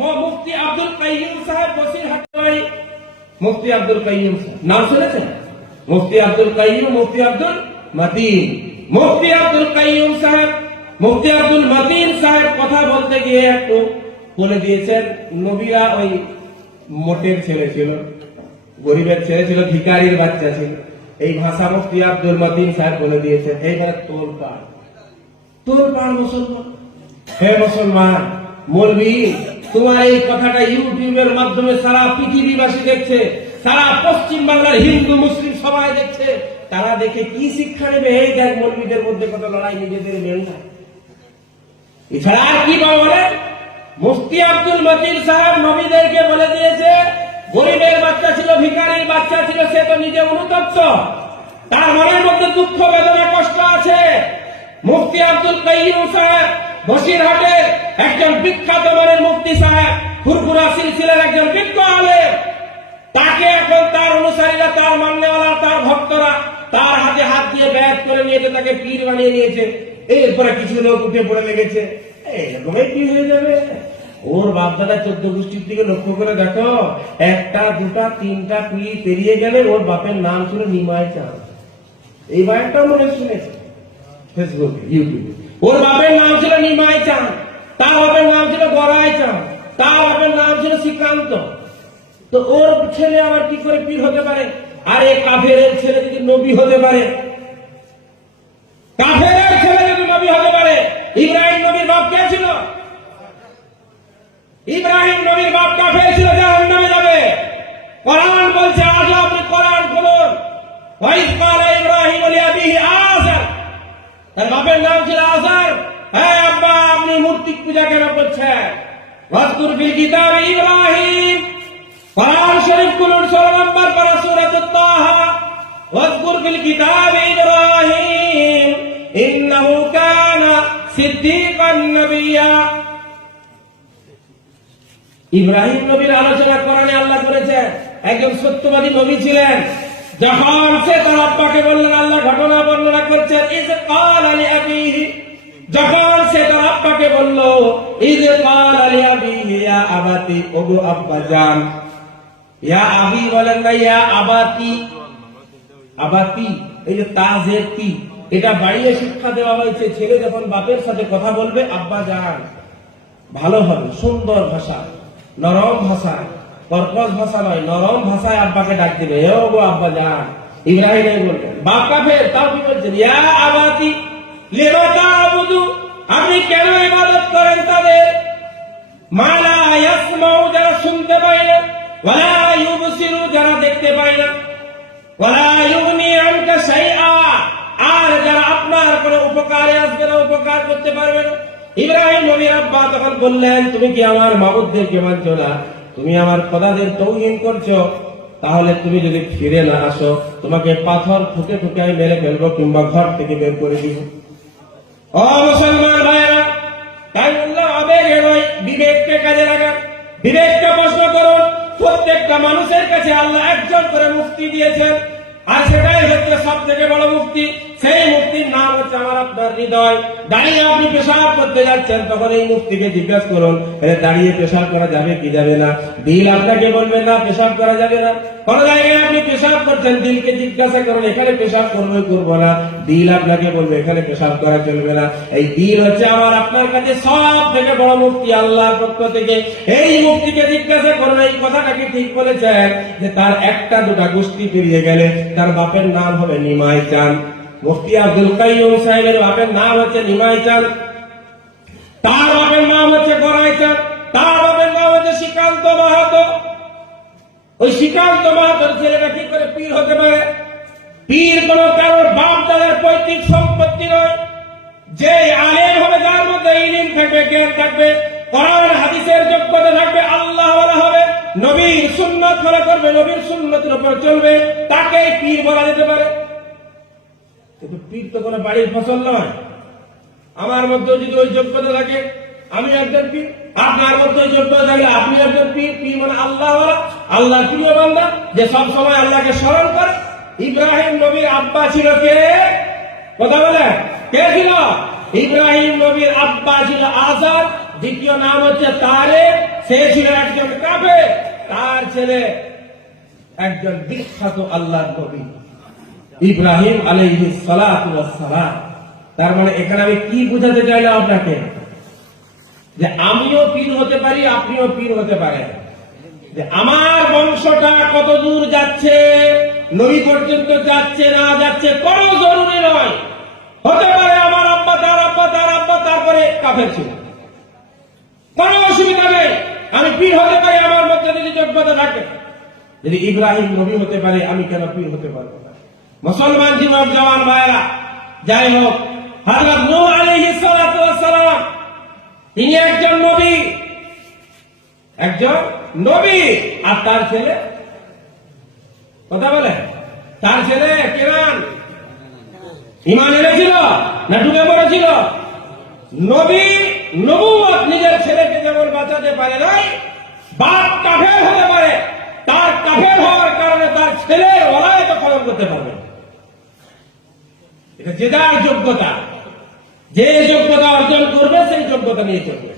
মুফতি আব্দুল কাইয়ুম সাহেব বসির হাটাই মুফতি আব্দুল কাইয়ুম নাম শুনেছেন? মুফতি আব্দুল কাইয়ুম, মুফতি আব্দুল মতিন। মুফতি আব্দুল কাইয়ুম সাহেব, মুফতি আব্দুল মতিন সাহেব কথা বলতে গিয়ে একটু বলে দিয়েছেন, নবীরা ওই মোটের ছেলে ছিল, গরিবের ছেলে ছিল, ভিকারির বাচ্চা ছিল। এই ভাষা মুফতি আব্দুল মতিন সাহেব বলে দিয়েছেন এইবার তোর পাড় তোর পাড় মুসলমান। হে মুসলমান মৌলবি তোমার এই কথাটা ইউটিউবের মাধ্যমে সারা পৃথিবীবাসী দেখছে, সারা পশ্চিম বাংলার হিন্দু, মুসলিম সবাই দেখছে। তারা দেখে কি শিক্ষা নেবে? এই দেখ মৌলবীদের মধ্যে কত লড়াই, নিজেদের মেল না। এছাড়া আর কি বলে মুফতি আব্দুল মতিন সাহেব নবীদেরকে বলে দিয়েছে, গরিবের বাচ্চা ছিল, ভিখারির বাচ্চা ছিল, সে তো নিজে অনুতপ্ত। তার মনের মধ্যে দুঃখ, বেদনা, কষ্ট আছে। মুফতি আব্দুল কাইয়ুম সাহেব বসিরহাটে একজন বিখ্যাত মুফতি সাহেব ফুরফুরা সিলসিলার একজন বিজ্ঞ আলেম। তাকে এখন তার অনুসারীরা, তার মান্যওয়ালা, তার ভক্তরা তার হাতে হাত দিয়ে ব্যাট করে নিয়েছে, তাকে পীর বানিয়ে নিয়েছে এরপরে কিছু লোক উঠে পড়ে লেগেছে। এরকমই কি হয়ে যাবে। ওর বাপদাদা চোদ্দ গোষ্ঠীর দিকে লক্ষ্য করে দেখো, একটা, দুটা, তিনটা পিড়ি পেরিয়ে গেলে ওর বাপের নাম ছিল নিমাই চাঁদ এই বায়ানটাও মনে শুনেছে। ফেসবুকে, ইউটিউবে। ওর বাপের নাম ছিল নিমাই চাঁদ তার বাপের নাম ছিল গড়াই চাঁদ। তার বাপের নাম ছিল শ্রীকান্ত। তো ওর ছেলে আবার কি করে পীর হতে পারে? আরে কাফের ছেলে যদি নবী হতে পারে। কাফের ছেলে যদি নবী হতে পারে, ইব্রাহিম নবীর বাপ কে ছিল? ইব্রাহিম নবীর বাপ কাফের ছিল জাহান নামে যাবে। কোরআন বলছে, আজ আপনি কোরআন খুলুন। ওয়াইজ ক্বালা ইব্রাহিম লিআবিহি আযার। তার বাপের নাম ছিল আজার হ্যাঁ আব্বা পূজা কেন কিতাব ইব্রাহিম। শরীফ নম্বর ইব্রাহিম। কানা ইব্রাহিম নবীর আলোচনা কোরআনে আল্লাহ করেছেন একজন সত্যবাদী নবী ছিলেন। যখন সে তার আব্বাকে বললেন, আল্লাহ ঘটনা বর্ণনা করছেন কাল আলী আবিহি যখন সে তার আব্বাকে বলল আবাতি, ওগো আব্বা জান। ইয়া আবি বলেন না ইয়া আবাতি। আবাতি, এই যে এটা বাড়িয়ে শিক্ষা দেওয়া হয়েছে। ছেলে যখন বাপের সাথে কথা বলবে, আব্বা যান ভালো হবে, সুন্দর ভাষা, নরম ভাষা, কর্কশ ভাষা নয়, নরম ভাষায় আব্বাকে ডাক দিবে, এ আব্বা ইব্রাহিম বলবেন বাপ কাফের তাও কি বলছেন? ইয়া আবাতি তা'বুদু আপনি কেন ইবাদত করেন তাদের? মালা ইয়াসমাউ, যারা শুনতে পায় না, ওয়ালা ইউবসিরু, যারা দেখতে পায় না, ওয়ালা ইউগনি আনকা শাইআ, আর যারা আপনার কোনো উপকারে আসবে না, উপকার করতে পারবে না। ইব্রাহিম নবীর আব্বা তখন বললেন, তুমি কি আমার মাবুদদেরকে মানছো না? তুমি আমার খোদাদের তৌহিন করছ? তাহলে তুমি যদি ফিরে না আসো, তোমাকে পাথর ঠুকে ঠুকে আমি মেরে ফেলব, কিংবা ঘর থেকে বের করে দিব। ও মুসলমান ভাইরা তাই বললাম আবেগে নয়, বিবেককে কাজে লাগান। বিবেককে প্রশ্ন করুন, প্রত্যেকটা মানুষের কাছে আল্লাহ একজন করে মুক্তি দিয়েছেন। আর সেটাই হচ্ছে সব থেকে বড় মুক্তি। সেই মুক্তির নাম হচ্ছে আমার আপনার হৃদয়। দাঁড়িয়ে আপনি পেশাব করতে যাচ্ছেন, তখন এই মুক্তিকে জিজ্ঞাসা করুন দাঁড়িয়ে পেশাব করা যাবে কি যাবে না? দিল আপনাকে বলবে, না, পেশাব করা যাবে না। কোন জায়গায় আপনি পেশাব করছেন, দিলকে জিজ্ঞাসা করুন, এখানে পেশাব করবে করব না? দিল আপনাকে বলবে, এখানে পেশাব করা চলবে না। এই দিল হচ্ছে আমার আপনার কাছে সব থেকে বড় মুক্তি, আল্লাহর পক্ষ থেকে। এই মুক্তিকে জিজ্ঞাসা করুন, এই কথাটা কি ঠিক বলেছেন? যে তার একটা দুটা গোষ্ঠী পেরিয়ে গেলে তার বাপের নাম হবে নিমাই চান মুফতি আব্দুল কাইয়ুম সাহেবের বাপের নাম হচ্ছে নিমাই চান তার বাপের নাম হচ্ছে গড়াই চান তার বাপের নাম হচ্ছে শ্রীকান্ত মাহাতো। ওই শ্রীকান্ত মাহাতোর ছেলেটা কি করে পীর হতে পারে? পীর কোন কারোর বাপ দাদার পৈতৃক সম্পত্তি নয়। যে আলেম হবে, যার মধ্যে ইলিম থাকবে, জ্ঞান থাকবে, কোরআন, হাদিসের যোগ্যতা থাকবে, আল্লাহ হবে, নবীর সুন্নত ফলো করবে, নবীর সুন্নতের উপর চলবে তাকে পীর বলা যেতে পারে। কিন্তু পীর তো কোনো বাড়ির ফসল নয়। আমার মধ্যে যদি ওই যোগ্যতা থাকে, আমি একজন পীর। আপনার মধ্যে যোগ্যতা থাকলে আপনি একজন পীর। পীর মানে আল্লাহ আল্লাহ প্রিয় বান্দা, যে সব সময় আল্লাহকে স্মরণ করে। ইব্রাহিম নবীর আব্বা ছিল কে? কথা বলে? কে ছিল? ইব্রাহিম নবীর আব্বা ছিল আজাদ। দ্বিতীয় নাম হচ্ছে তারে সে ছিল একজন কাফে তার ছেলে একজন বিখ্যাত আল্লাহর নবী। ইব্রাহিম সালাতু ওয়াসসালাম। তার মানে এখানে আমি কি বোঝাতে চাইলাম আপনাকে? যে আমিও পীর হতে পারি, আপনিও পীর হতে পারেন। যে আমার বংশটা কত দূর যাচ্ছে, নবী পর্যন্ত যাচ্ছে, না যাচ্ছে, কোনো জরুরি নয়। হতে পারে আমার আব্বা, তার আব্বা তার আব্বা, তারপরে কাফের ছিল। কোনো অসুবিধা নেই। আমি পীর হতে পারি, আমার মধ্যে যদি যোগ্যতা থাকে। যদি ইব্রাহিম নবী হতে পারে, আমি কেন পীর হতে পারব মুসলমান জীবন জওয়ান ভাইরা যাই হোক, হযরত নূহ আলাইহিস সালাতু ওয়াস সালাম তিনি একজন নবী একজন নবী, আর তার ছেলে, কথা বলে? তার ছেলে কেরান ইমান এনেছিল না ডুবে পড়েছিল নবী নবুয়ত নিজের ছেলেকে যেমন বাঁচাতে পারে নাই, বাপ কাফের হতে পারে, তার কাফের হওয়ার কারণে তার ছেলের ওলায়ত খরচ করতে পারবে না। যে যার যোগ্যতা যে যোগ্যতা অর্জন করবে সেই যোগ্যতা নিয়ে চলবে।